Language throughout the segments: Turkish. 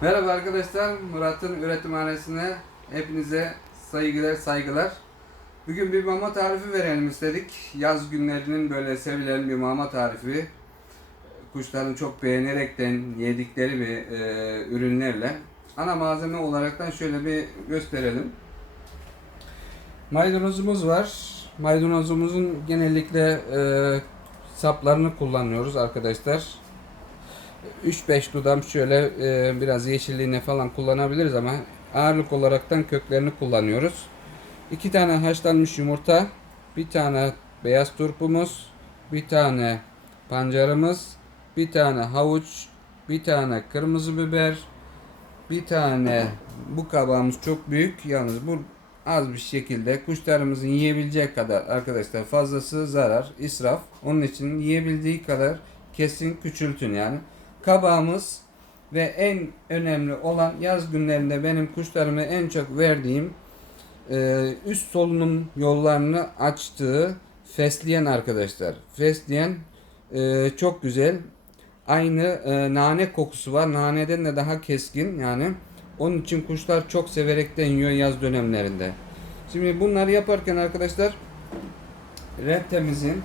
Merhaba arkadaşlar, Murat'ın üretimhanesine hepinize saygılar saygılar. Bugün bir mama tarifi verelim istedik. Yaz günlerinin böyle sevilen bir mama tarifi. Kuşların çok beğenerekten yedikleri bir e, ürünlerle. Ana malzeme olaraktan şöyle bir gösterelim. Maydanozumuz var. Maydanozumuzun genellikle e, saplarını kullanıyoruz arkadaşlar. 3-5 dudam şöyle e, biraz yeşilliğine falan kullanabiliriz ama ağırlık olaraktan köklerini kullanıyoruz. 2 tane haşlanmış yumurta, bir tane beyaz turpumuz, bir tane pancarımız, bir tane havuç, bir tane kırmızı biber, bir tane bu kabağımız çok büyük. Yalnız bu az bir şekilde kuşlarımızın yiyebileceği kadar arkadaşlar fazlası zarar, israf. Onun için yiyebildiği kadar kesin küçültün yani. Kabağımız ve en önemli olan yaz günlerinde benim kuşlarıma en çok verdiğim e, üst solunum yollarını açtığı fesleğen arkadaşlar. Fesleğen e, çok güzel. Aynı e, nane kokusu var. Naneden de daha keskin yani. Onun için kuşlar çok severekten yiyor yaz dönemlerinde. Şimdi bunları yaparken arkadaşlar rentemizin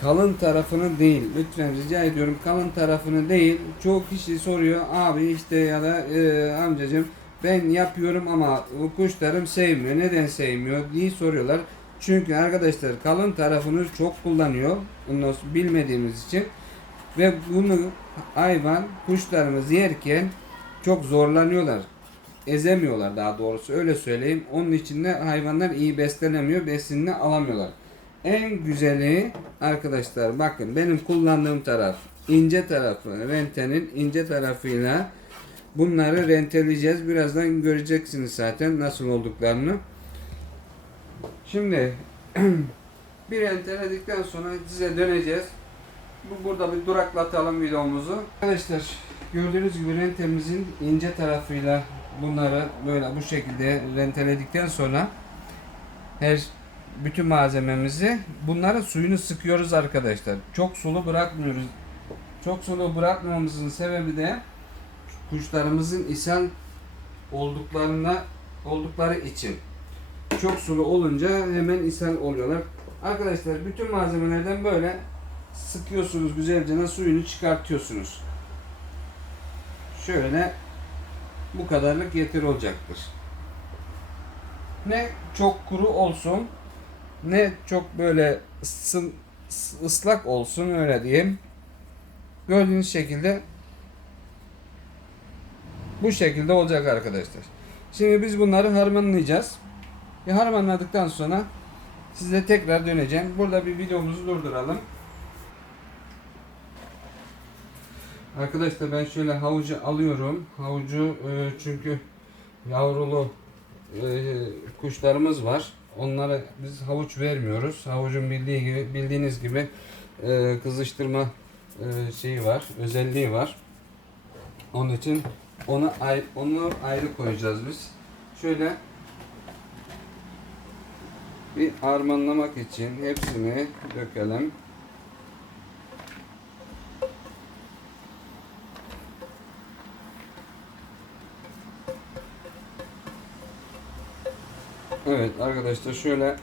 kalın tarafını değil lütfen rica ediyorum kalın tarafını değil. Çoğu kişi soruyor abi işte ya da e, amcacım ben yapıyorum ama kuşlarım sevmiyor. Neden sevmiyor? diye soruyorlar. Çünkü arkadaşlar kalın tarafını çok kullanıyor bunu bilmediğimiz için. Ve bunu hayvan kuşlarımız yerken çok zorlanıyorlar ezemiyorlar daha doğrusu öyle söyleyeyim. Onun için de hayvanlar iyi beslenemiyor besinini alamıyorlar en güzeli arkadaşlar bakın benim kullandığım taraf ince tarafı rentenin ince tarafıyla bunları renteleyeceğiz. Birazdan göreceksiniz zaten nasıl olduklarını. Şimdi bir renteledikten sonra size döneceğiz. Bu burada bir duraklatalım videomuzu. Arkadaşlar gördüğünüz gibi rentemizin ince tarafıyla bunları böyle bu şekilde renteledikten sonra her bütün malzememizi bunların suyunu sıkıyoruz arkadaşlar. Çok sulu bırakmıyoruz. Çok sulu bırakmamamızın sebebi de kuşlarımızın ishal olduklarına oldukları için. Çok sulu olunca hemen ishal oluyorlar. Arkadaşlar bütün malzemelerden böyle sıkıyorsunuz güzelce suyunu çıkartıyorsunuz. Şöyle bu kadarlık yeter olacaktır. Ne çok kuru olsun ne çok böyle ısın, ıslak olsun öyle diyeyim. Gördüğünüz şekilde bu şekilde olacak arkadaşlar. Şimdi biz bunları harmanlayacağız. Bir harmanladıktan sonra size tekrar döneceğim. Burada bir videomuzu durduralım. Arkadaşlar ben şöyle havucu alıyorum. Havucu e, çünkü yavrulu e, kuşlarımız var. Onlara biz havuç vermiyoruz. Havucun bildiği gibi bildiğiniz gibi e, kızıştırma e, şeyi var, özelliği var. Onun için onu ayrı, onu ayrı koyacağız biz. Şöyle bir harmanlamak için hepsini dökelim. Evet arkadaşlar şöyle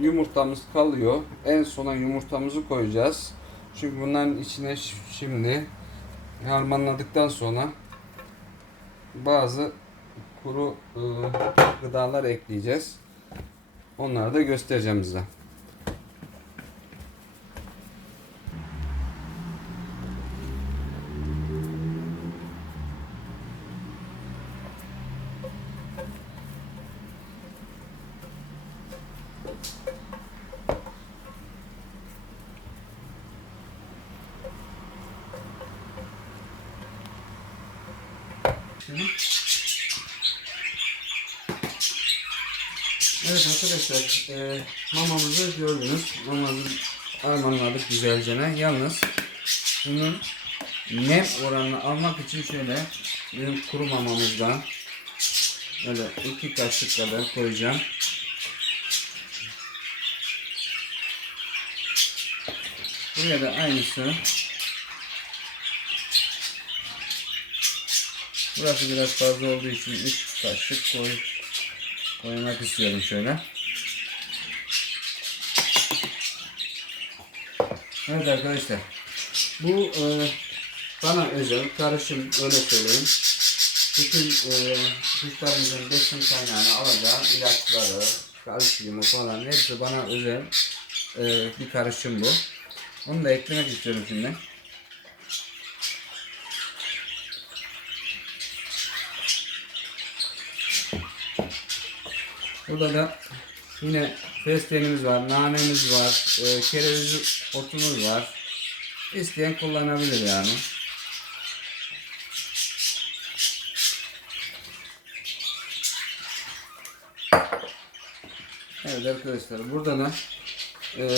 yumurtamız kalıyor. En sona yumurtamızı koyacağız. Çünkü bunların içine şimdi harmanladıktan sonra bazı kuru ıı, gıdalar ekleyeceğiz. Onları da göstereceğim size. Evet arkadaşlar e, mamamızı gördünüz. Mamamızı harmanladık güzelce. Yalnız bunun nem oranını almak için şöyle benim kuru mamamızdan böyle iki kaşık kadar koyacağım. Buraya da aynısı Burası biraz fazla olduğu için 3 kaşık koy, koymak istiyorum şöyle. Evet arkadaşlar. Bu e, bana özel karışım öyle söyleyeyim. Bütün e, kuşlarımızın besin kaynağını alacağı ilaçları, kalsiyumu falan hepsi bana özel e, bir karışım bu. Onu da eklemek istiyorum şimdi. Burada da yine fesleğenimiz var, nanemiz var, e, kereviz otumuz var. İsteyen kullanabilir yani. Evet arkadaşlar burada da e,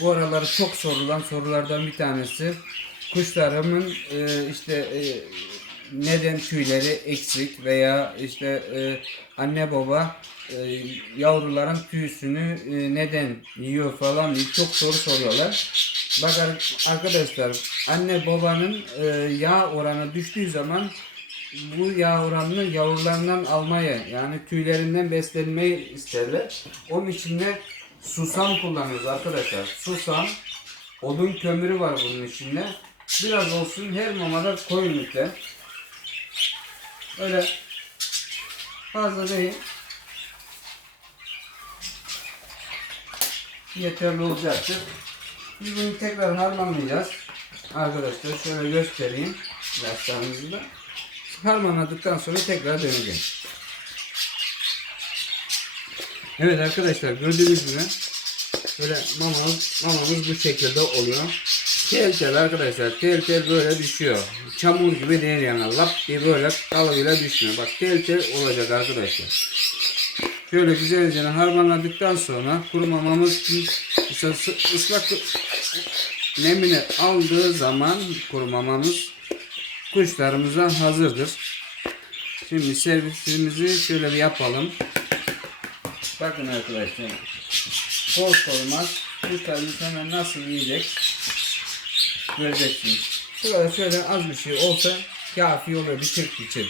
bu aralar çok sorulan sorulardan bir tanesi kuşlarımın e, işte e, neden tüyleri eksik veya işte e, anne baba e, yavruların tüysünü e, neden yiyor falan diye çok soru soruyorlar. Bak ar- arkadaşlar anne babanın e, yağ oranı düştüğü zaman bu yağ oranını yavrularından almayı yani tüylerinden beslenmeyi isterler. Onun için de susam kullanıyoruz arkadaşlar. Susam, odun kömürü var bunun içinde. Biraz olsun her mamada koyun lütfen. Öyle fazla değil. Yeterli olacaktır. Biz bunu tekrar harmanlayacağız. Arkadaşlar şöyle göstereyim ilaçlarımızı da. Harmanladıktan sonra tekrar döneceğim. Evet arkadaşlar gördüğünüz gibi böyle mamamız, mamamız bu şekilde oluyor. Tel tel arkadaşlar tel tel böyle düşüyor. Çamur gibi değil yani lap diye böyle kalıbıyla düşmüyor. Bak tel tel olacak arkadaşlar. Şöyle güzelce harmanladıktan sonra kuru mamamız ıs- ıs- ıslak nemini aldığı zaman kuru mamamız kuşlarımıza hazırdır. Şimdi servisimizi şöyle bir yapalım. Bakın arkadaşlar. Kol koymaz. Kuşlarımız hemen nasıl yiyecek göreceksiniz. Şurada şöyle az bir şey olsa kafi oluyor bir çırp için.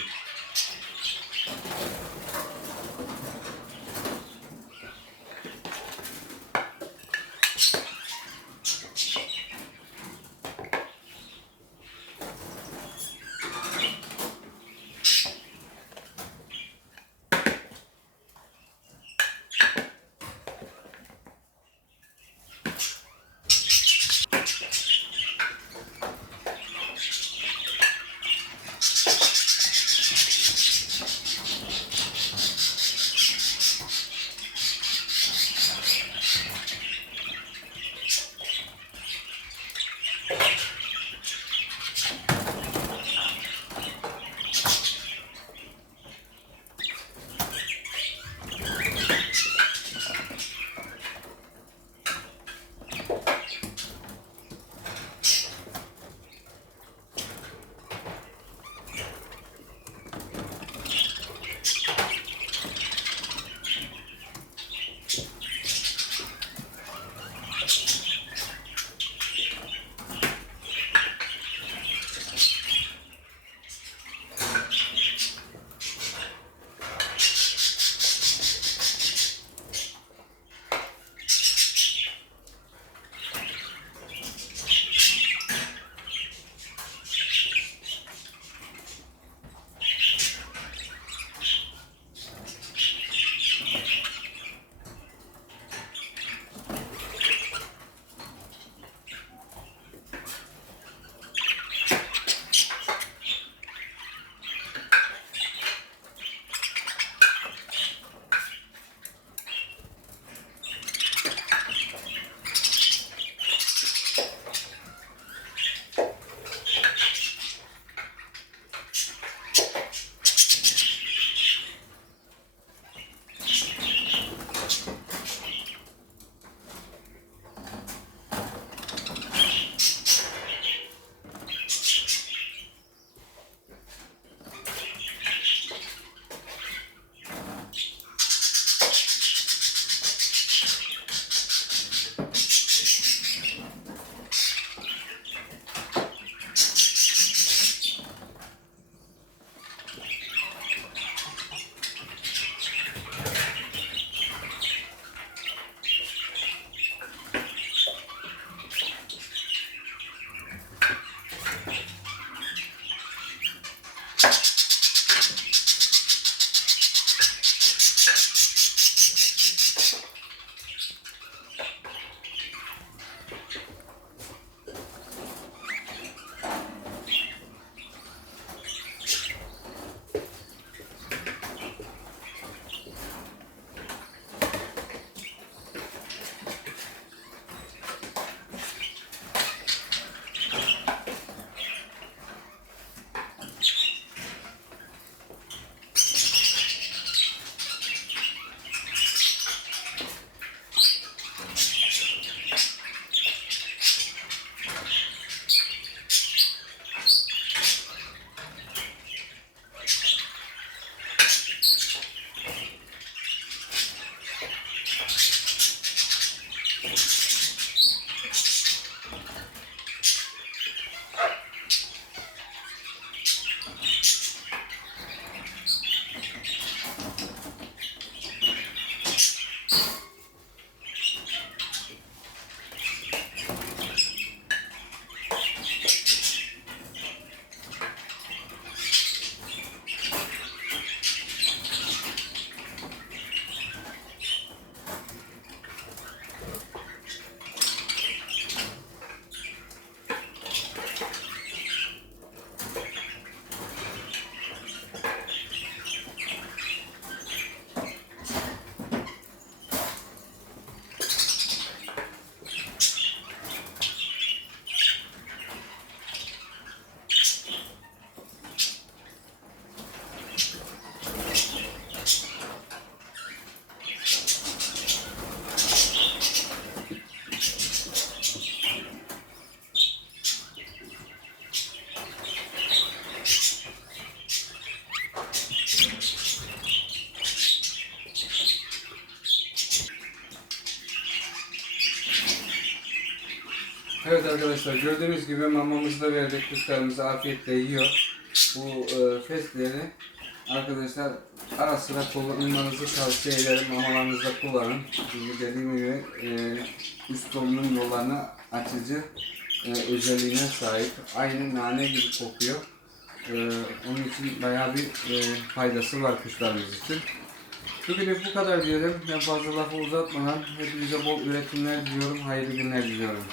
Arkadaşlar gördüğünüz gibi mamamızı da verdik. Kuşlarımız afiyetle yiyor. Bu e, fesleğeni arkadaşlar ara sıra kullanmanızı tavsiye ederim. Mamalarınızda kullanın. Çünkü dediğim gibi e, üst solunum yollarını açıcı e, özelliğine sahip. Aynı nane gibi kokuyor. E, onun için bayağı bir e, faydası var kuşlarımız için. Bugünlük bu kadar diyelim. Ben fazla lafı uzatmadan hepinize bol üretimler diliyorum. Hayırlı günler diliyorum.